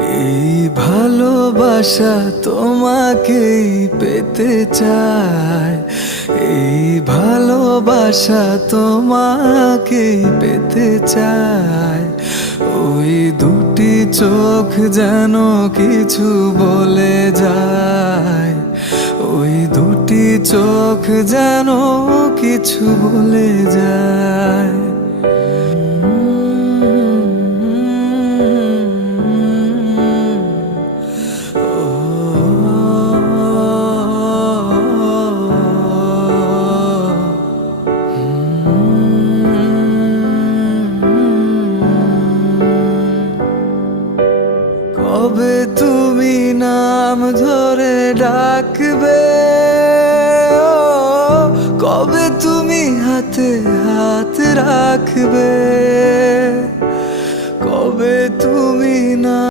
এই ভালোবাসা তোমাকেই পেতে চায়, এই ভালোবাসা তোমাকেই পেতে চায়। ওই দুটি চোখ যেন কিছু বলে যায়, ওই দুটি চোখ যেন কিছু বলে যায়। কবে তুমি নাম ধরে ডাকবে, ও কবে তুমি হাতে হাত রাখবে, কবে তুমি না